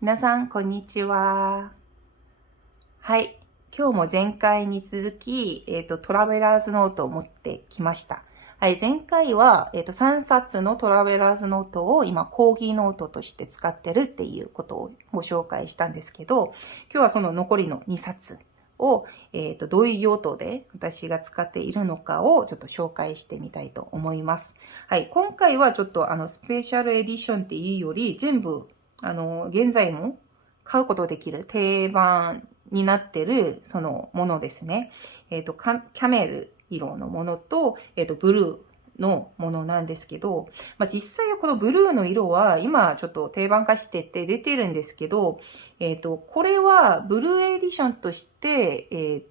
皆さん、こんにちは。はい。今日も前回に続き、トラベラーズノートを持ってきました。はい。前回は、3冊のトラベラーズノートを今、講義ノートとして使ってるっていうことをご紹介したんですけど、今日はその残りの2冊を、どういう用途で私が使っているのかをちょっと紹介してみたいと思います。はい。今回はちょっとスペシャルエディションっていうより、全部現在も買うことできる定番になってるそのものですね。キャメル色のものと、ブルーのものなんですけど、実際はこのブルーの色は今ちょっと定番化してて出てるんですけど、これはブルーエディションとして、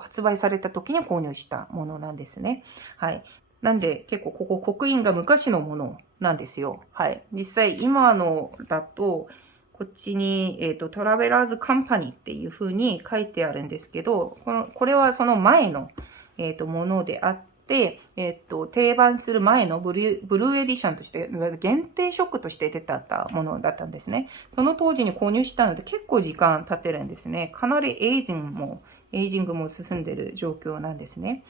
発売された時に購入したものなんですね。はい。なんで結構ここ刻印が昔のものなんですよ。はい。実際今のだと、こっちに、トラベラーズカンパニーっていう風に書いてあるんですけど、これはその前の、ものであって、定番する前のブルーエディションとして、限定ショックとして出てたものだったんですね。その当時に購入したので結構時間経ってるんですね。かなりエイジングも進んでる状況なんですね。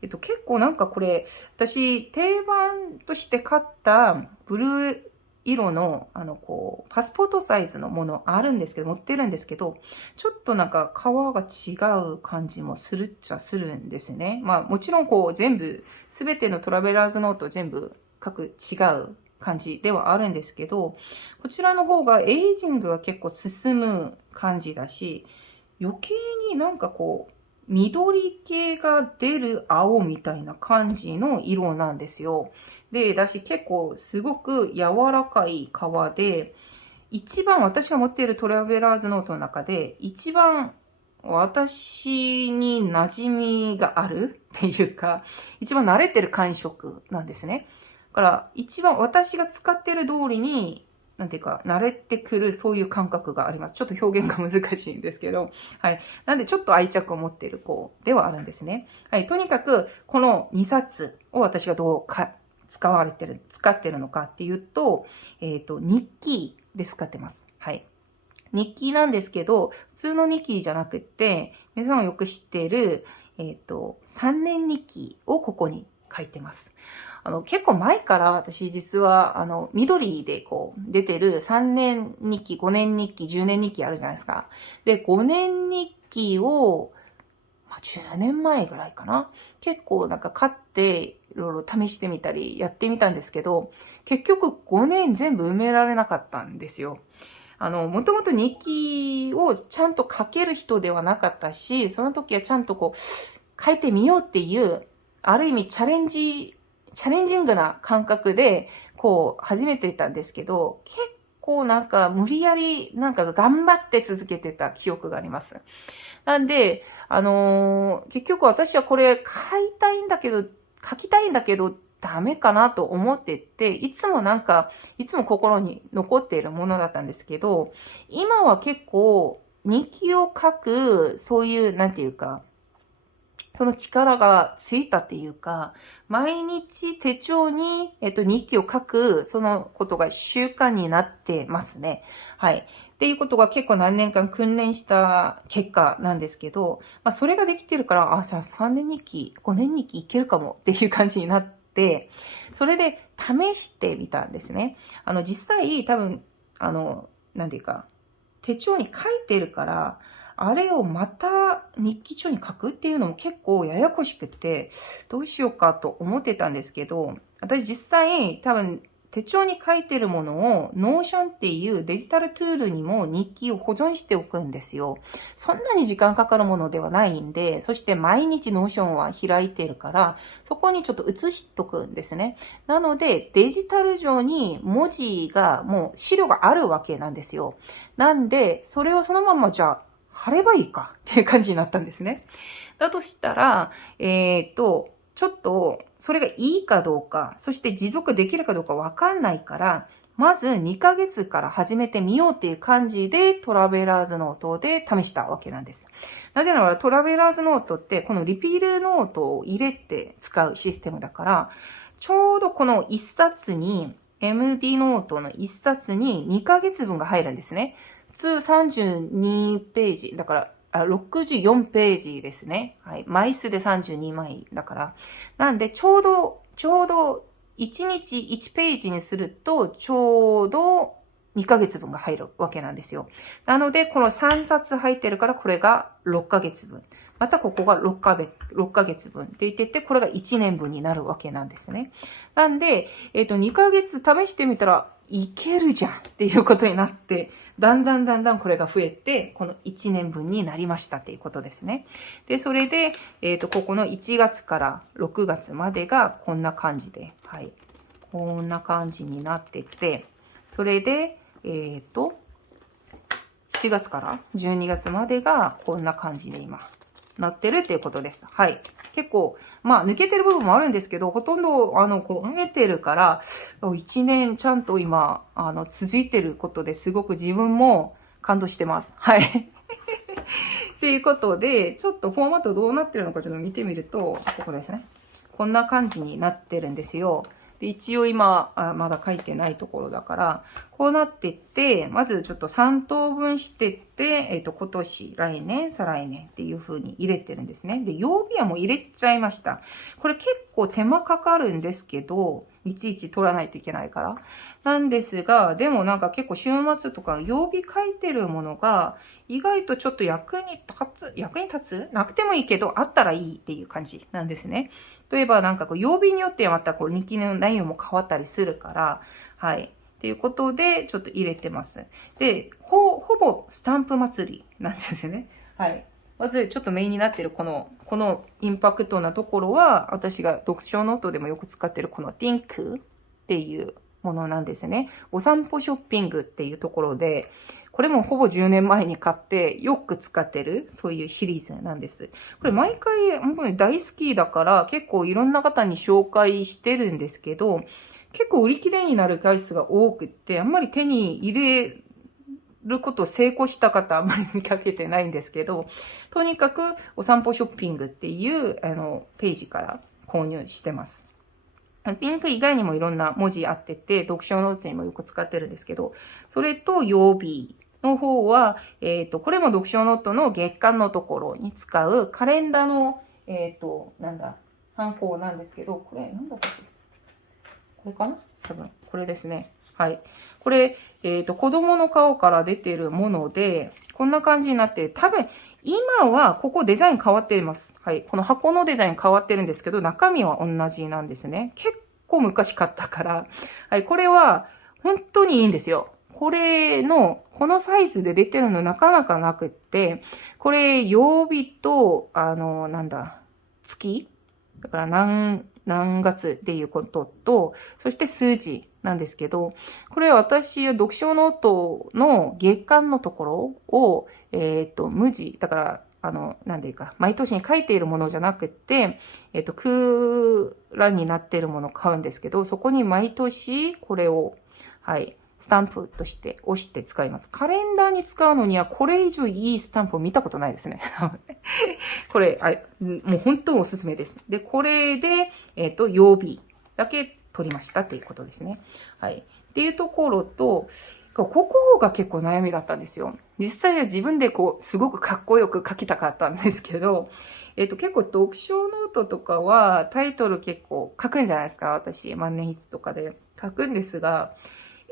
結構なんかこれ、私、定番として買ったブルー色の、パスポートサイズのものあるんですけど、持ってるんですけど、ちょっとなんか皮が違う感じもするっちゃするんですね。もちろん全部、すべてのトラベラーズノート全部各違う感じではあるんですけど、こちらの方がエイジングが結構進む感じだし、余計になんか緑系が出る青みたいな感じの色なんですよ。で、結構すごく柔らかい皮で、一番私が持っているトラベラーズノートの中で、一番私に馴染みがあるっていうか、一番慣れてる感触なんですね。だから、一番私が使っている通りに、なんていうか、慣れてくるそういう感覚があります。ちょっと表現が難しいんですけど、はい。なんでちょっと愛着を持っている子ではあるんですね。はい。とにかく、この2冊を私がどう使ってるのかっていうと、日記で使ってます。はい。日記なんですけど、普通の日記じゃなくって、皆さんがよく知っている、3年日記をここに書いてます。結構前から私実は、緑で出てる3年日記、5年日記、10年日記あるじゃないですか。で、5年日記を、10年前ぐらいかな。結構なんか買って、いろいろ試してみたりやってみたんですけど、結局5年全部埋められなかったんですよ。もともと日記をちゃんと書ける人ではなかったし、その時はちゃんと書いてみようっていう、ある意味チャレンジングな感覚で、始めていたんですけど、結構なんか無理やりなんか頑張って続けてた記憶があります。なんで、結局私はこれ書きたいんだけど、ダメかなと思ってて、いつも心に残っているものだったんですけど、今は結構日記を書く、そういう、なんていうか、その力がついたっていうか、毎日手帳に、日記を書く、そのことが習慣になってますね。はい。っていうことが結構何年間訓練した結果なんですけど、それができてるから、じゃあ3年日記、5年日記いけるかもっていう感じになって、それで試してみたんですね。実際多分、なんていうか、手帳に書いてるから、あれをまた日記帳に書くっていうのも結構ややこしくて、どうしようかと思ってたんですけど、私実際多分手帳に書いてるものを Notion っていうデジタルツールにも日記を保存しておくんですよ。そんなに時間かかるものではないんで、そして毎日 Notion は開いてるから、そこにちょっと写しとくんですね。なのでデジタル上に文字がもう資料があるわけなんですよ。なんで、それをそのままじゃあ貼ればいいかっていう感じになったんですね。だとしたら、ちょっと、それがいいかどうか、そして持続できるかどうかわかんないから、まず2ヶ月から始めてみようっていう感じでトラベラーズノートで試したわけなんです。なぜならトラベラーズノートってこのリピールノートを入れて使うシステムだから、ちょうどこの1冊に MD ノートの1冊に2ヶ月分が入るんですね。普つ32ページ。だから、64ページですね。はい。枚数で32枚だから。なんで、ちょうど1日1ページにすると、ちょうど2ヶ月分が入るわけなんですよ。なので、この3冊入ってるから、これが6ヶ月分。またここが6ヶ月分って言ってて、これが1年分になるわけなんですね。なんで、2ヶ月試してみたらいけるじゃんっていうことになって、だんだんこれが増えて、この1年分になりましたっていうことですね。で、それで、ここの1月から6月までがこんな感じで、はい。こんな感じになってて、それで、7月から12月までがこんな感じで今、なってるっていうことです。はい。結構、まあ、抜けてる部分もあるんですけど、ほとんど、こう、上げてるから、1年ちゃんと今、続いてることですごく自分も感動してます。はい。っていうことで、ちょっとフォーマットどうなってるのかちょっと見てみると、ここですね。こんな感じになってるんですよ。で、一応今、まだ書いてないところだから、こうなってって、まずちょっと3等分してって、今年、来年、再来年っていう風に入れてるんですね。で、曜日はもう入れちゃいました。これ結構手間かかるんですけど、いちいち取らないといけないから。なんですが、でもなんか結構週末とか曜日書いてるものが、意外とちょっと役に立つなくてもいいけど、あったらいいっていう感じなんですね。例えばなんかこう曜日によってはまたこう日記の内容も変わったりするから、はい。っていうことで、ちょっと入れてます。で、ほぼスタンプ祭りなんですよね。はい。まず、ちょっとメインになってるこのインパクトなところは、私が読書ノートでもよく使ってるこの Think っていうものなんですね。お散歩ショッピングっていうところで、これもほぼ10年前に買ってよく使ってる、そういうシリーズなんです。これ毎回本当に大好きだから結構いろんな方に紹介してるんですけど、結構売り切れになる回数が多くって、あんまり手に入れることを成功した方あんまり見かけてないんですけど、とにかくお散歩ショッピングっていうページから購入してます。ピンク以外にもいろんな文字あってて、読書ノートにもよく使ってるんですけど、それと曜日の方は、これも読書ノートの月間のところに使うカレンダーの、ハンコなんですけど、これ、なんだったっけ？これかな？多分、これですね。はい。これ、子供の顔から出てるもので、こんな感じになって、多分、今はここデザイン変わっています。はい。この箱のデザイン変わってるんですけど、中身は同じなんですね。結構昔買ったから。はい。これは本当にいいんですよ。このサイズで出てるのなかなかなくって、これ、曜日と、月だから何月っていうことと、そして数字なんですけど、これは私は読書ノートの月間のところを、無地、だから、なんでいうか、毎年に書いているものじゃなくて、空欄になっているものを買うんですけど、そこに毎年これを、はい、スタンプとして押して使います。カレンダーに使うのにはこれ以上いいスタンプを見たことないですね。これ、もう本当おすすめです。で、これで、曜日だけ取りましたっていうことですね。はい。っていうところと、ここが結構悩みだったんですよ。実際は自分でこう、すごくかっこよく書きたかったんですけど、結構読書ノートとかはタイトル結構書くんじゃないですか。私、万年筆とかで書くんですが、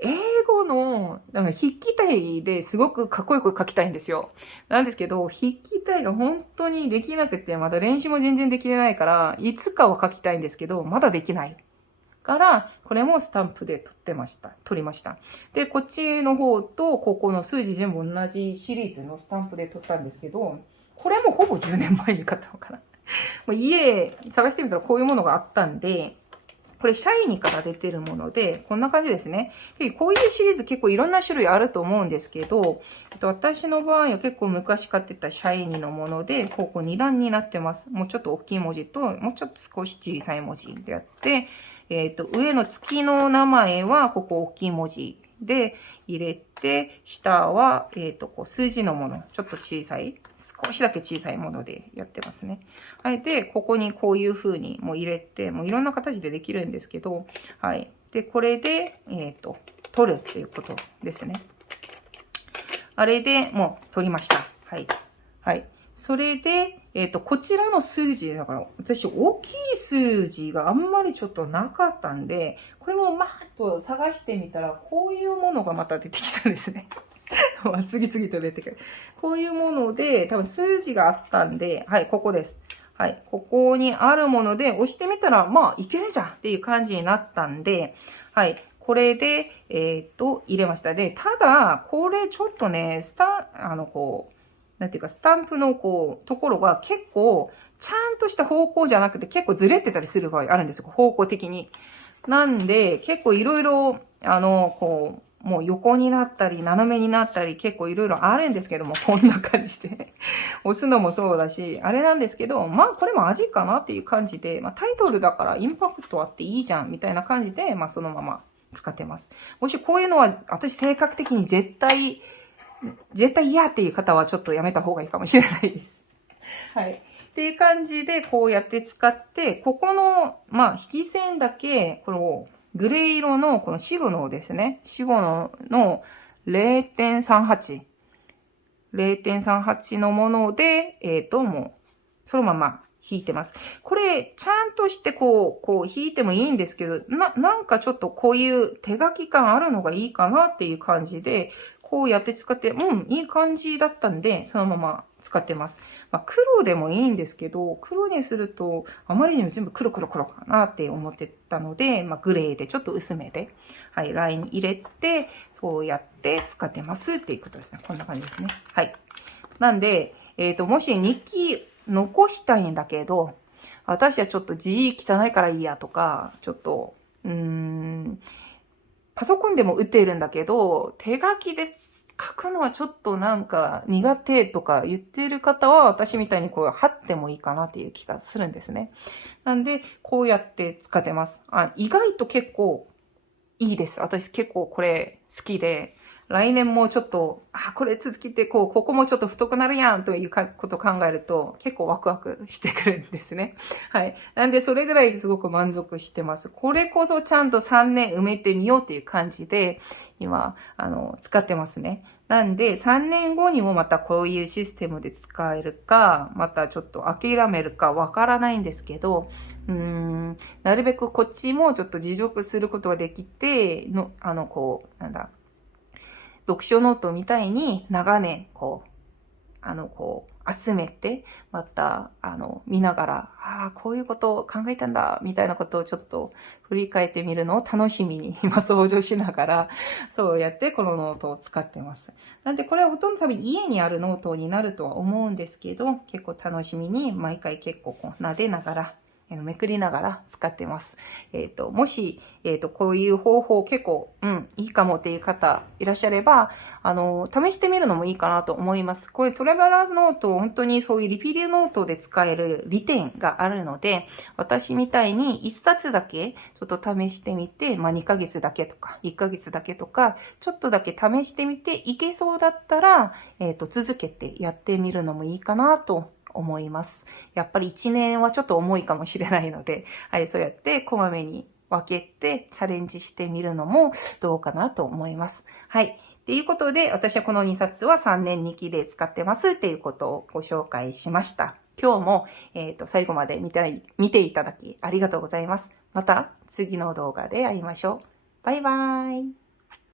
英語の、筆記体ですごくかっこよく書きたいんですよ。なんですけど、筆記体が本当にできなくて、まだ練習も全然できてないから、いつかは書きたいんですけど、まだできない。から、これもスタンプで取りました。で、こっちの方と、ここの数字全部同じシリーズのスタンプで取ったんですけど、これもほぼ10年前に買ったのかな。もう家探してみたらこういうものがあったんで、これ、シャイニーから出てるもので、こんな感じですね。こういうシリーズ結構いろんな種類あると思うんですけど、私の場合は結構昔買ってたシャイニーのもので、ここ2段になってます。もうちょっと大きい文字と、もうちょっと少し小さい文字であって、上の月の名前はここ大きい文字で入れて、下は、こう数字のもの、ちょっと小さい、少しだけ小さいものでやってますね。はい。で、ここにこういう風にもう入れて、もういろんな形でできるんですけど、はい。で、これで、取るっていうことですね。あれでもう取りました。はい。はい。それで、こちらの数字、だから、私、大きい数字があんまりちょっとなかったんで、これもまーっと探してみたら、こういうものがまた出てきたんですね。次々と出てくる。こういうもので、多分数字があったんで、はい、ここです。はい、ここにあるもので押してみたら、まあ、いけるじゃんっていう感じになったんで、はい、これで、入れました。で、ただ、これちょっとね、なんていうか、スタンプのところが結構、ちゃんとした方向じゃなくて結構ずれてたりする場合あるんですよ。方向的に。なんで、結構いろいろ、もう横になったり、斜めになったり、結構いろいろあるんですけども、こんな感じで押すのもそうだし、あれなんですけど、まあ、これも味かなっていう感じで、まあ、タイトルだからインパクトあっていいじゃん、みたいな感じで、まあ、そのまま使ってます。もしこういうのは、私性格的に絶対嫌っていう方はちょっとやめた方がいいかもしれないです。はい。っていう感じで、こうやって使って、ここの、まあ、引き線だけ、この、グレー色の、この四五のですね。四五の0.38。0.38のもので、もう、そのまま引いてます。これ、ちゃんとしてこう引いてもいいんですけど、なんかちょっとこういう手書き感あるのがいいかなっていう感じで、こうやって使って、いい感じだったんで、そのまま使ってます。まあ、黒でもいいんですけど、黒にすると、あまりにも全部黒かなって思ってたので、まあ、グレーでちょっと薄めで、はい、ライン入れて、そうやって使ってますっていうことですね。こんな感じですね。はい。なんで、もし日記残したいんだけど、私はちょっと字汚いからいいやとか、ちょっと、パソコンでも打てるんだけど、手書きで書くのはちょっとなんか苦手とか言ってる方は私みたいにこう貼ってもいいかなっていう気がするんですね。なんで、こうやって使ってます。意外と結構いいです。私結構これ好きで、来年もちょっと、これ続きて、ここもちょっと太くなるやんということを考えると、結構ワクワクしてくるんですね。はい。なんで、それぐらいすごく満足してます。これこそちゃんと3年埋めてみようっていう感じで、今、使ってますね。なんで、3年後にもまたこういうシステムで使えるか、またちょっと諦めるかわからないんですけど、なるべくこっちもちょっと持続することができて、読書ノートみたいに長年、集めて、また、見ながら、こういうことを考えたんだ、みたいなことをちょっと振り返ってみるのを楽しみに、今想像しながら、そうやってこのノートを使ってます。なんで、これはほとんど多分家にあるノートになるとは思うんですけど、結構楽しみに、毎回結構撫でながら、めくりながら使ってます。もし、こういう方法結構、いいかもっていう方いらっしゃれば、試してみるのもいいかなと思います。これトラベラーズノート、本当にそういうリフィルノートで使える利点があるので、私みたいに1冊だけちょっと試してみて、2ヶ月だけとか、1ヶ月だけとか、ちょっとだけ試してみて、いけそうだったら、続けてやってみるのもいいかなと思います。やっぱり1年はちょっと重いかもしれないので、はい、そうやってこまめに分けてチャレンジしてみるのもどうかなと思います。はい。ということで、私はこの2冊は3年2期で使ってますっていうことをご紹介しました。今日も、最後まで見ていただきありがとうございます。また次の動画で会いましょう。バイバーイ。